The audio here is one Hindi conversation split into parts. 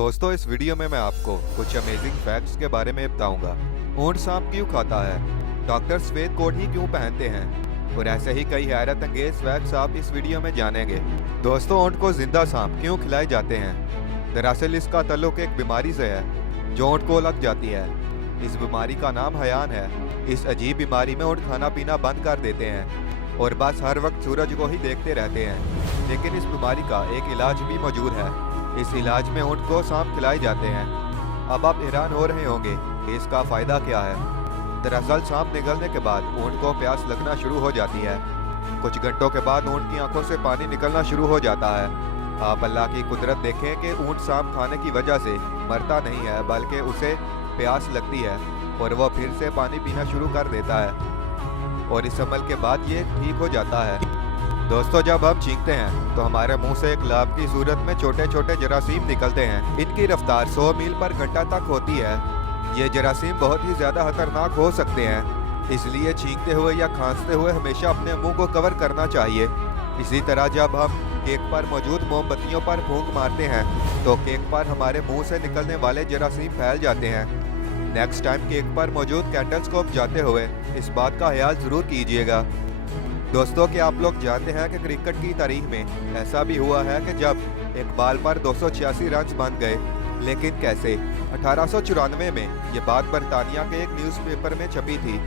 दोस्तों, इस वीडियो में मैं आपको कुछ अमेजिंग फैक्ट्स के बारे में बताऊंगा। ऊंट सांप क्यों खाता है, डॉक्टर सफेद कोट ही क्यों पहनते हैं, और ऐसे ही कई हैरत अंगेज फैक्ट्स आप इस वीडियो में जानेंगे। दोस्तों, ऊंट को जिंदा सांप क्यों खिलाए जाते हैं? दरअसल इसका ताल्लुक एक बीमारी से है जो ऊंट को लग जाती है। इस बीमारी का नाम हयान है। इस अजीब बीमारी में ऊंट खाना पीना बंद कर देते हैं और बस हर वक्त सूरज को ही देखते रहते हैं। लेकिन इस बीमारी का एक इलाज भी मौजूद है। इस इलाज में ऊंट को सांप खिलाए जाते हैं। अब आप हैरान हो रहे होंगे कि इसका फायदा क्या है। दरअसल सांप निगलने के बाद ऊंट को प्यास लगना शुरू हो जाती है। कुछ घंटों के बाद ऊंट की आंखों से पानी निकलना शुरू हो जाता है। आप अल्लाह की कुदरत देखें कि ऊंट सांप खाने की वजह से मरता नहीं है, बल्कि उसे प्यास लगती है और वह फिर से पानी पीना शुरू कर देता है और इस अमल के बाद ये ठीक हो जाता है। दोस्तों, जब हम छींकते हैं तो हमारे मुंह से एक लाभ की सूरत में छोटे छोटे जरासीम निकलते हैं। इनकी रफ्तार 100 मील पर घंटा तक होती है। ये जरासीम बहुत ही ज्यादा खतरनाक हो सकते हैं, इसलिए छींकते हुए या खांसते हुए हमेशा अपने मुंह को कवर करना चाहिए। इसी तरह जब हम केक पर मौजूद मोमबत्तियों पर फूंक मारते हैं तो केक पर हमारे मुंह से निकलने वाले जरासीम फैल जाते हैं। नेक्स्ट टाइम केक पर मौजूद कैंडल्स को बुझाते हुए इस बात का ख्याल जरूर कीजिएगा। दोस्तों, क्या आप लोग जानते हैं कि क्रिकेट की तारीख में ऐसा भी हुआ है कि जब एक बॉल पर 286 रन बन गए। लेकिन कैसे? 1894 में ये बात बरतानिया के एक न्यूज़पेपर में छपी थी।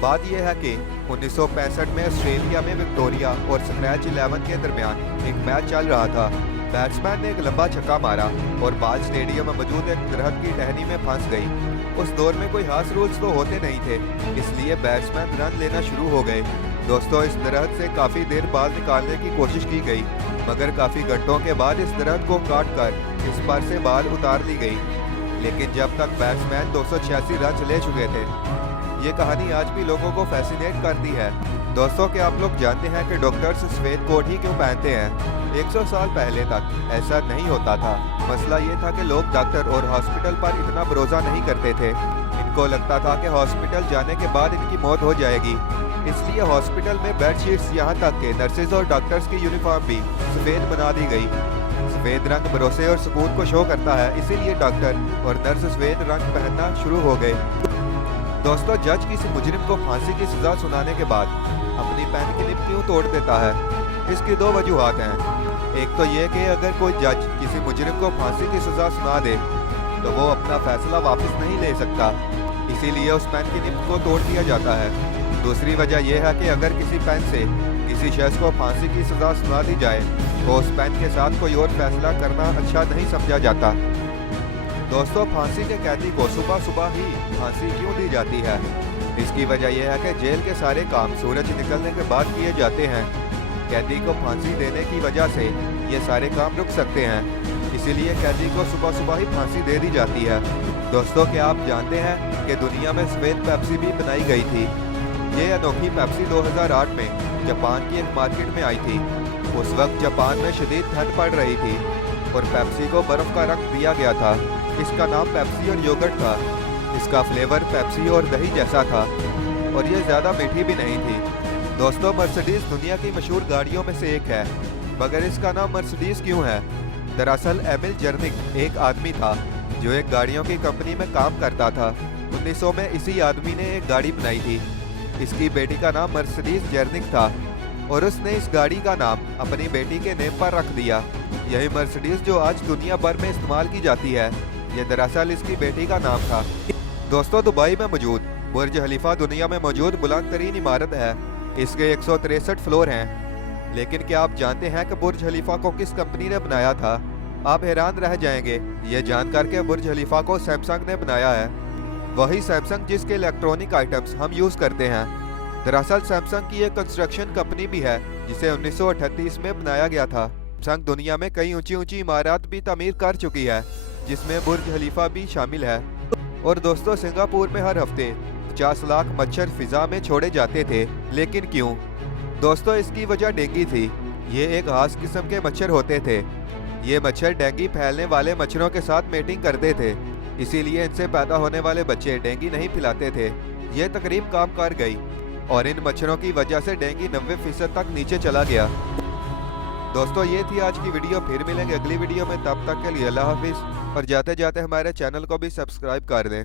बात यह है कि 1965 में ऑस्ट्रेलिया में विक्टोरिया और स्क्रैच 11 के दरमियान एक मैच चल रहा था। बैट्समैन ने एक लंबा छक्का मारा और बॉल स्टेडियम में मौजूद एक दरख्त की टहनी में फंस गई। उस दौर में कोई खास रूल्स तो होते नहीं थे, इसलिए बैट्समैन रन लेना शुरू हो गए। दोस्तों, इस दरख्त से काफ़ी देर बाल निकालने की कोशिश की गई, मगर काफ़ी घंटों के बाद इस दरख्त को काट कर इस पर से बाल उतार ली गई। लेकिन जब तक बैट्समैन 286 रन ले चुके थे। ये कहानी आज भी लोगों को फैसिनेट करती है। दोस्तों, क्या आप लोग जानते हैं कि डॉक्टर्स सफेद कोट ही क्यों पहनते हैं? 100 साल पहले तक ऐसा नहीं होता था। मसला ये था कि लोग डॉक्टर और हॉस्पिटल पर इतना भरोसा नहीं करते थे। इनको लगता था कि हॉस्पिटल जाने के बाद इनकी मौत हो जाएगी, इसलिए हॉस्पिटल में बेडशीट्स यहाँ तक के नर्सेज और डॉक्टर्स की यूनिफॉर्म भी सफ़ेद बना दी गई। सफ़ेद रंग भरोसे और सुकून को शो करता है, इसीलिए डॉक्टर और नर्स सफ़ेद रंग पहनना शुरू हो गए। दोस्तों, जज किसी मुजरिम को फांसी की सज़ा सुनाने के बाद अपनी पेन की निब क्यों तोड़ देता है? इसकी दो वजूहात हैं। एक तो ये कि अगर कोई जज किसी मुजरिम को फांसी की सज़ा सुना दे तो वो अपना फैसला वापस नहीं ले सकता, इसीलिए उस पेन की निब को तोड़ दिया जाता है। दूसरी वजह यह है कि अगर किसी पेन से किसी शख्स को फांसी की सज़ा सुना दी जाए तो उस पेन के साथ कोई और फैसला करना अच्छा नहीं समझा जाता। दोस्तों, फांसी के कैदी को सुबह सुबह ही फांसी क्यों दी जाती है? इसकी वजह यह है कि जेल के सारे काम सूरज निकलने के बाद किए जाते हैं। कैदी को फांसी देने की वजह से ये सारे काम रुक सकते हैं, इसीलिए कैदी को सुबह सुबह ही फांसी दे दी जाती है। दोस्तों, क्या आप जानते हैं कि दुनिया में सफ़ेद पेप्सी भी बनाई गई थी? ये अनोखी पेप्सी 2008 में जापान की एक मार्केट में आई थी। उस वक्त जापान में शदीद ठंड पड़ रही थी और पेप्सी को बर्फ़ का रंग दिया गया था। इसका नाम पेप्सी और योगर्ट था। इसका फ्लेवर पेप्सी और दही जैसा था और ये ज़्यादा मीठी भी नहीं थी। दोस्तों, मर्सिडीज़ दुनिया की मशहूर गाड़ियों में से एक है, मगर इसका नाम मर्सिडीज़ क्यों है? दरअसल एमिल जर्निक एक आदमी था जो एक गाड़ियों की कंपनी में काम करता था। 1900 में इसी आदमी ने एक गाड़ी बनाई थी। इसकी बेटी का नाम मर्सिडीज़ जर्निक था और उसने इस गाड़ी का नाम अपनी बेटी के नेम पर रख दिया। यही मर्सिडीज़ जो आज दुनिया भर में इस्तेमाल की जाती है, ये दरअसल इसकी बेटी का नाम था। दोस्तों, दुबई में मौजूद बुर्ज खलीफा दुनिया में मौजूद बुलंद तरीन इमारत है। इसके 163 फ्लोर हैं। लेकिन क्या आप जानते हैं कि बुर्ज खलीफा को किस कंपनी ने बनाया था? आप हैरान रह जाएंगे ये जानकर के बुर्ज खलीफा को सैमसंग ने बनाया है। वही सैमसंग जिसके इलेक्ट्रॉनिक आइटम्स हम यूज़ करते हैं। दरअसल सैमसंग की एक कंस्ट्रक्शन कंपनी भी है जिसे 1938 में बनाया गया था। सैमसंग दुनिया में कई ऊंची ऊंची इमारत भी तमीर कर चुकी है, जिसमें बुर्ज खलीफा भी शामिल है। और दोस्तों, सिंगापुर में हर हफ्ते 50 लाख मच्छर फिजा में छोड़े जाते थे। लेकिन क्यों? दोस्तों, इसकी वजह डेंगू थी। ये एक खास किस्म के मच्छर होते थे। ये मच्छर डेंगू फैलने वाले मच्छरों के साथ मेटिंग करते थे, इसीलिए इनसे पैदा होने वाले बच्चे डेंगू नहीं फैलाते थे। ये तकरीब काम कर गई और इन मच्छरों की वजह से डेंगू 90% तक नीचे चला गया। दोस्तों ये थी आज की वीडियो, फिर मिलेंगे अगली वीडियो में, तब तक के लिए अल्लाह हाफिज़। और जाते जाते हमारे चैनल को भी सब्सक्राइब कर दें।